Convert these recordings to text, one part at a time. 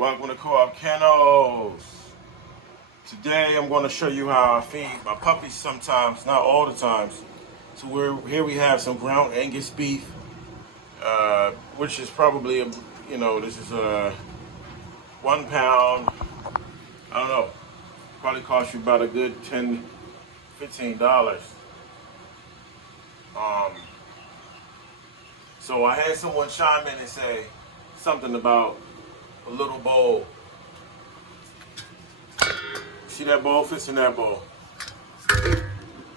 Welcome to Co-op Kennels. Today I'm going to show you how I feed my puppies sometimes, not all the times. So here we have some ground Angus beef, which is probably, this is a 1 pound, I don't know, probably cost you about a good $10, $15. So I had someone chime in and say something about a little bowl. See that bowl fits in that bowl.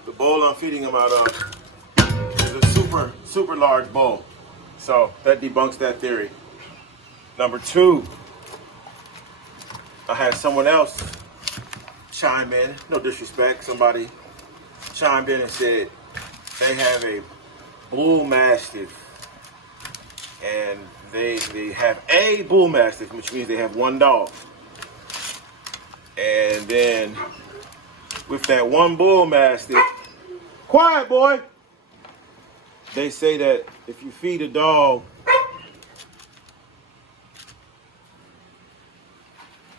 The bowl I'm feeding them out of is a super large bowl. So that debunks that theory. Number two, I had someone else chime in, no disrespect, somebody chimed in and said they have a bull mastiff. And they have a bull mastiff, which means they have one dog. And then with that one bull mastiff, quiet boy, they say that if you feed a dog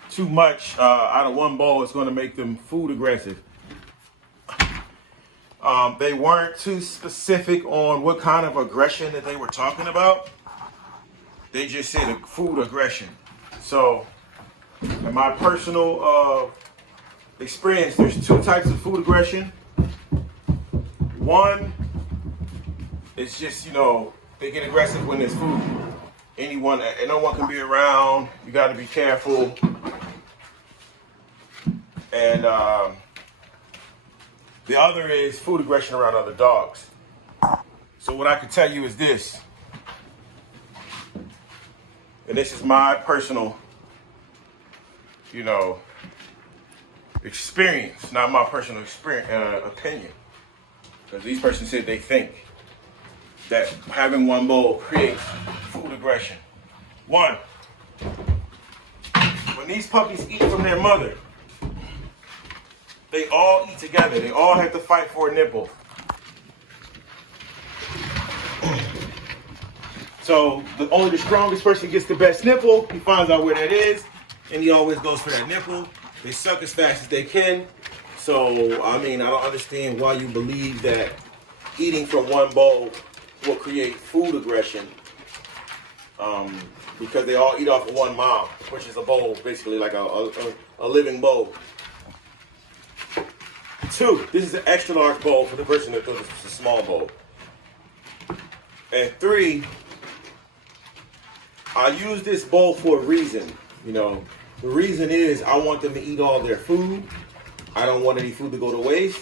too much out of one bowl, it's going to make them food aggressive. They weren't too specific on what kind of aggression that they were talking about. They just said food aggression. So, in my personal experience, there's two types of food aggression. One, it's just, they get aggressive when there's food. No one can be around. You got to be careful. And the other is food aggression around other dogs. So what I can tell you is this. And this is my personal, experience, not my personal opinion. Because these persons said they think that having one bowl creates food aggression. One, when these puppies eat from their mother, they all eat together. They all have to fight for a nipple. So only the strongest person gets the best nipple. He finds out where that is, and he always goes for that nipple. They suck as fast as they can. So, I don't understand why you believe that eating from one bowl will create food aggression. Because they all eat off of one mom, which is a bowl, basically like a living bowl. Two, this is an extra large bowl for the person that thought this was a small bowl. And three, I use this bowl for a reason. The reason is I want them to eat all their food. I don't want any food to go to waste.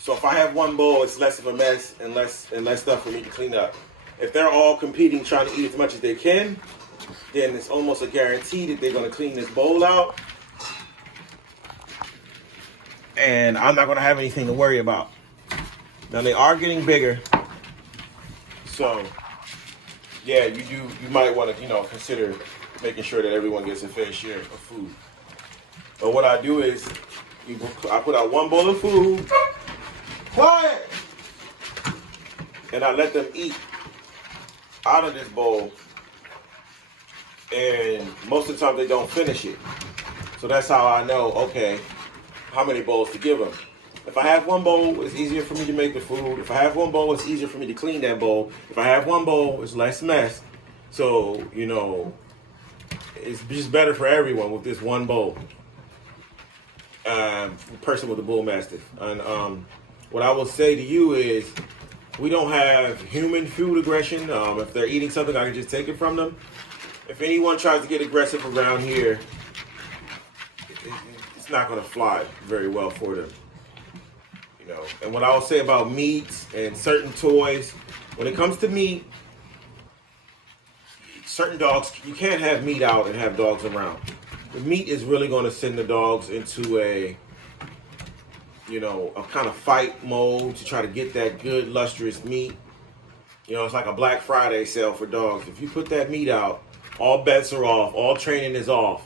So if I have one bowl, it's less of a mess and less stuff for me to clean up. If they're all competing, trying to eat as much as they can, then it's almost a guarantee that they're going to clean this bowl out. And I'm not going to have anything to worry about. Now they are getting bigger. So yeah, you might want to, consider making sure that everyone gets a fair share of food. But what I do is, I put out one bowl of food, quiet, and I let them eat out of this bowl. And most of the time they don't finish it. So that's how I know, okay, how many bowls to give them. If I have one bowl, it's easier for me to make the food. If I have one bowl, it's easier for me to clean that bowl. If I have one bowl, it's less mess. So, it's just better for everyone with this one bowl. Person with the bull mastiff. And what I will say to you is, we don't have human food aggression. If they're eating something, I can just take it from them. If anyone tries to get aggressive around here, it's not going to fly very well for them. And what I will say about meat and certain toys, when it comes to meat, certain dogs, you can't have meat out and have dogs around. The meat is really going to send the dogs into a kind of fight mode to try to get that good, lustrous meat. It's like a Black Friday sale for dogs. If you put that meat out, all bets are off, all training is off.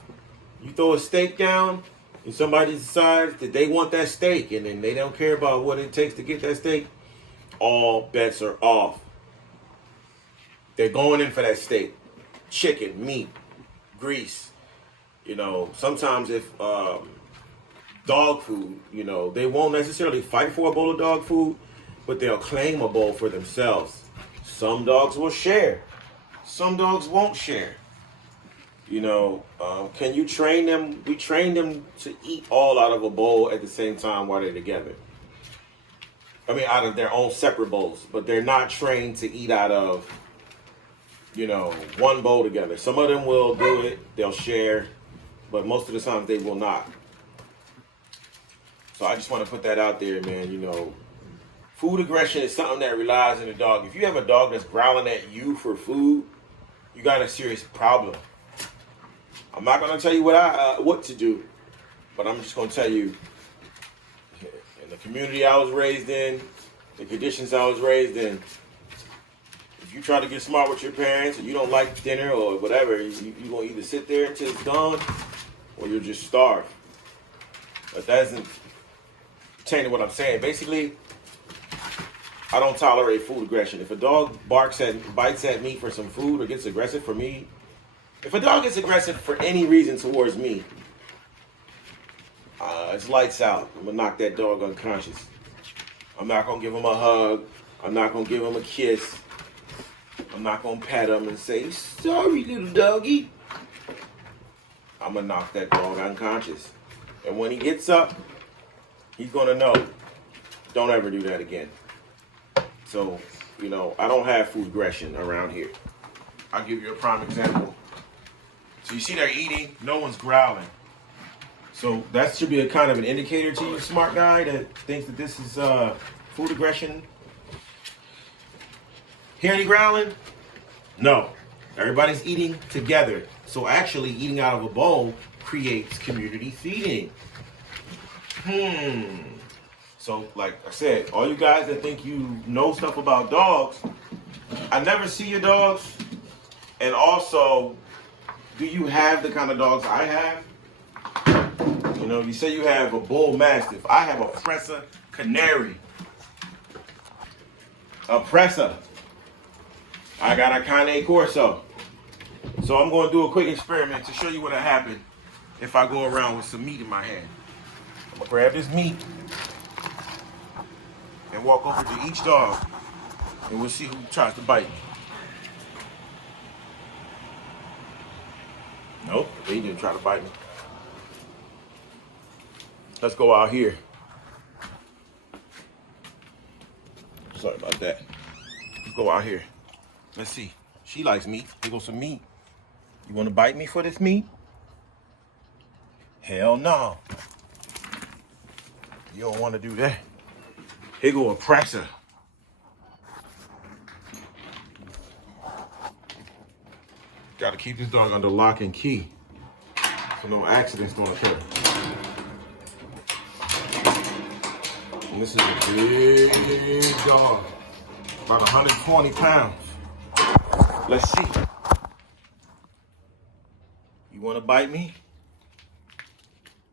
You throw a steak down, and somebody decides that they want that steak, and then they don't care about what it takes to get that steak, all bets are off. They're going in for that steak, chicken, meat. grease. Sometimes if dog food, they won't necessarily fight for a bowl of dog food, but they'll claim a bowl for themselves. Some dogs will share. Some dogs won't share. Can you train them? We train them to eat all out of a bowl at the same time while they're together. I mean, out of their own separate bowls, but they're not trained to eat out of, one bowl together. Some of them will do it, they'll share, but most of the time they will not. So I just want to put that out there, man. Food aggression is something that relies on the dog. If you have a dog that's growling at you for food, you got a serious problem. I'm not going to tell you what to do, but I'm just going to tell you, in the community I was raised in, the conditions I was raised in, if you try to get smart with your parents and you don't like dinner or whatever, you're going to either sit there until it's gone or you'll just starve. But that doesn't pertain to what I'm saying. Basically, I don't tolerate food aggression. If a dog bites at me for some food or gets aggressive for me, if a dog gets aggressive for any reason towards me, it's lights out. I'm going to knock that dog unconscious. I'm not going to give him a hug. I'm not going to give him a kiss. I'm not going to pat him and say, sorry, little doggy. I'm going to knock that dog unconscious. And when he gets up, he's going to know, don't ever do that again. So, I don't have food aggression around here. I'll give you a prime example. So you see they're eating, no one's growling. So that should be a kind of an indicator to you, smart guy, that thinks that this is food aggression. Hear any growling? No. Everybody's eating together. So actually eating out of a bowl creates community feeding. So like I said, all you guys that think you know stuff about dogs, I never see your dogs. And also, do you have the kind of dogs I have? You say you have a bull mastiff. I have a Presa canary. A Presa. I got a Cane Corso. So I'm going to do a quick experiment to show you what'll happen if I go around with some meat in my hand. I'm going to grab this meat and walk over to each dog, and we'll see who tries to bite me. Nope, they didn't try to bite me. Let's go out here. Sorry about that. Let's go out here. Let's see. She likes meat. Here goes some meat. You want to bite me for this meat? Hell no. You don't want to do that. Here go a Presa. Got to keep this dog under lock and key so no accidents don't occur. And this is a big dog, about 120 pounds. Let's see. You want to bite me?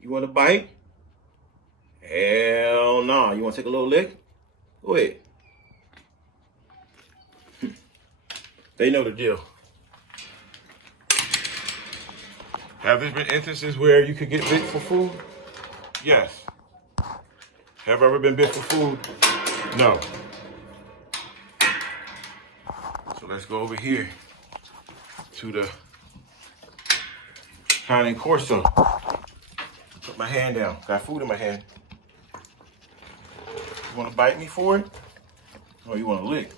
You want to bite? Hell no. You want to take a little lick? Go ahead. They know the deal. Have there been instances where you could get bit for food? Yes. Have I ever been bit for food? No. So let's go over here to the Cane Corso. Put my hand down. Got food in my hand. You want to bite me for it? Or you want to lick?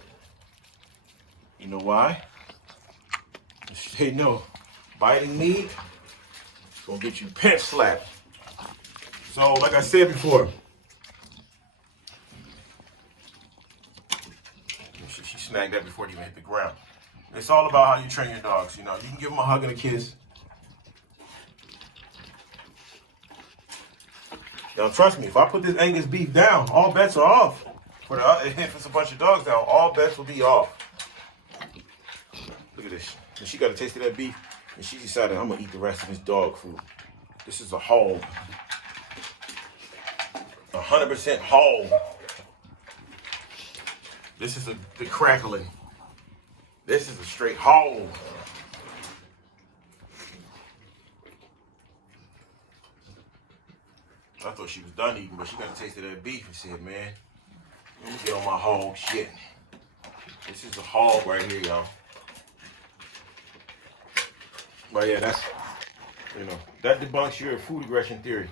You know why? They know biting me is going to get you pimp slapped. So, like I said before, she snagged that before it even hit the ground. It's all about how you train your dogs. You can give them a hug and a kiss. Now, trust me, if I put this Angus beef down, all bets are off. If it's a bunch of dogs down, all bets will be off. Look at this. And she got a taste of that beef, and she decided, I'm going to eat the rest of this dog food. This is a whole. 100% whole. This is the crackling. This is a straight whole. I thought she was done eating, but she got a taste of that beef and said, man, let me get on my hog shit. This is a hog right here, y'all. But yeah, that's, that debunks your food aggression theory.